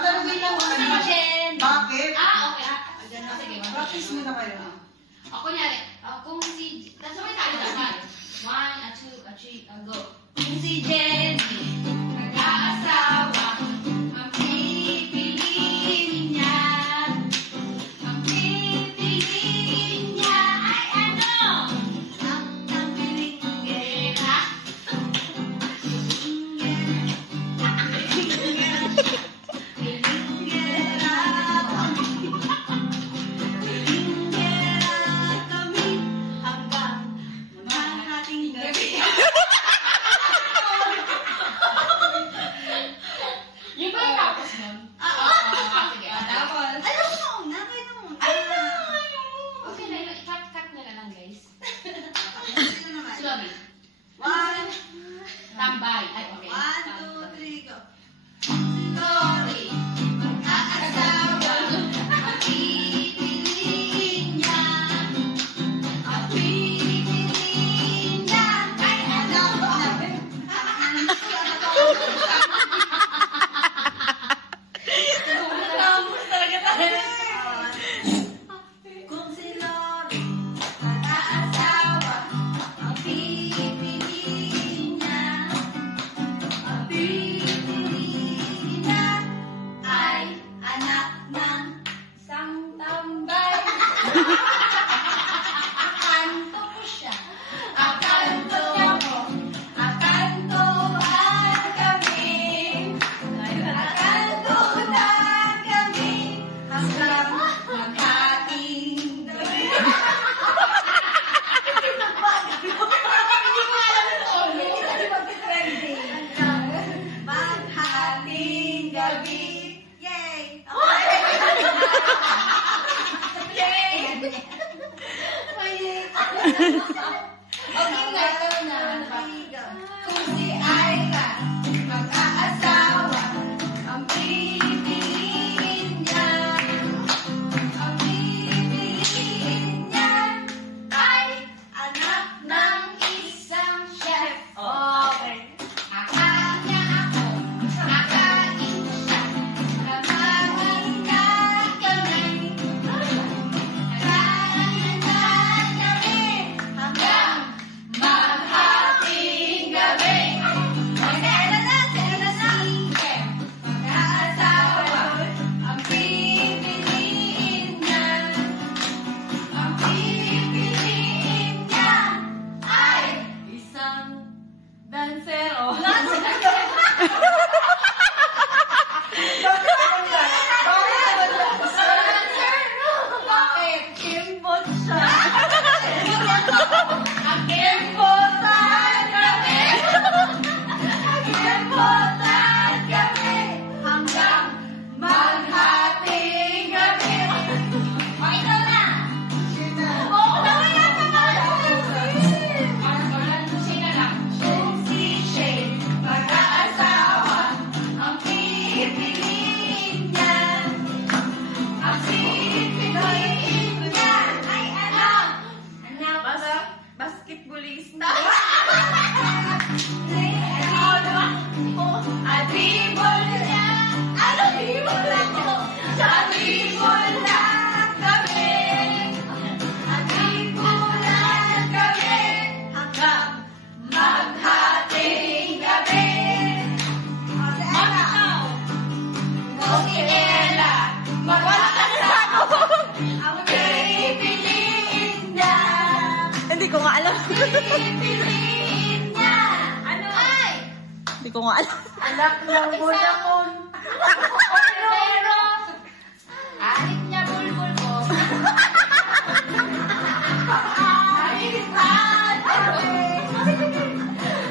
Tatanungin lang Kung si Jen. bakit? Okay. Sige. Practice mo na kayo. Ako nyari, kung si... Sabay tayo dapat. 1, 2, 3, go. Kung si Jenny nag-aasawa, ang pipiliin niya. Ang pipiliin niya ay ano? Ang pilinggera. Yung ba yung tapos nun? Sige. Tapos. Okay na yun. I-cut nyo na lang, guys. Slowly. Tambay. Ay, okay. 1, 2, 3, go. Sorry. Mag-aasawa. Ang pipiliin niya. Ang pipiliin niya. Ay, ano ba? Tapos talaga tayo. Kung si Lori Mag-aasawa. Ang pipiliin niya. Ang pipiliin niya ay anak ng isang tambay. Akanto ko siya. Akanto ko. Akantohan kami. Akantohan kami. Hanggang maghating gabi. Hindi ko alam ito. Hindi kasi mag-trending. maghating Gabi. Yay! Yay! Okay na, ito na. Kung si Aira mag-aasawa, ang pipiliin niya. Ang pipiliin niya ay anak ng isang chef. Okay. Akanya ako, akain ko siya. Kamahan na kami. Kamahan na kami. Hanggang maghating gabi. Mag-aasawa ang pipiliin niya. Ang pipiliin niya ay isang dansero. Bakit? Kimbot siya. Ang kimpotan kami. Ang kimpotan kami. Hanggang maghating gabi. O, ikaw na. Oo, nawala ka na. Sino lang? Kung si Shane mag-aasawa, ang pipiliin niya. Ang pipiliin niya ay anak. Basketballista. Adibol niya. Ano adibol ako? Adibol na kami. Adibol na kami. Hanggang maghating gabi. Magkaw. Kung si Ella mag-aasawa, ang pipiliin niya. Hindi ko nga alam. Pipiliin niya. Ano? Ay! Hindi ko nga alam. Anak ng bulakon. Pero, alit niya bulbul ko. Alitan kami.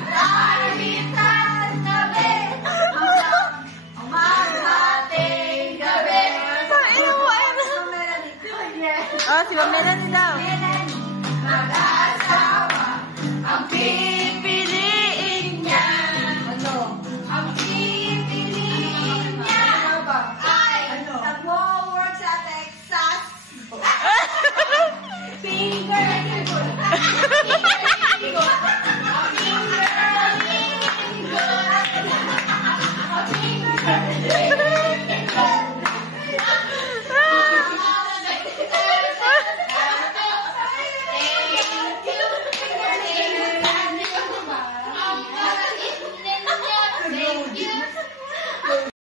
Alitan kami. Hanggang maghating gabi. Ah, si Ma'am Melanie daw. Mag-aasawa, ang pipiliin niya. Ano? Ang pipiliin niya ay Nag-work sa Texas. finger lingkod. Finger lingkod. Finger lingkod.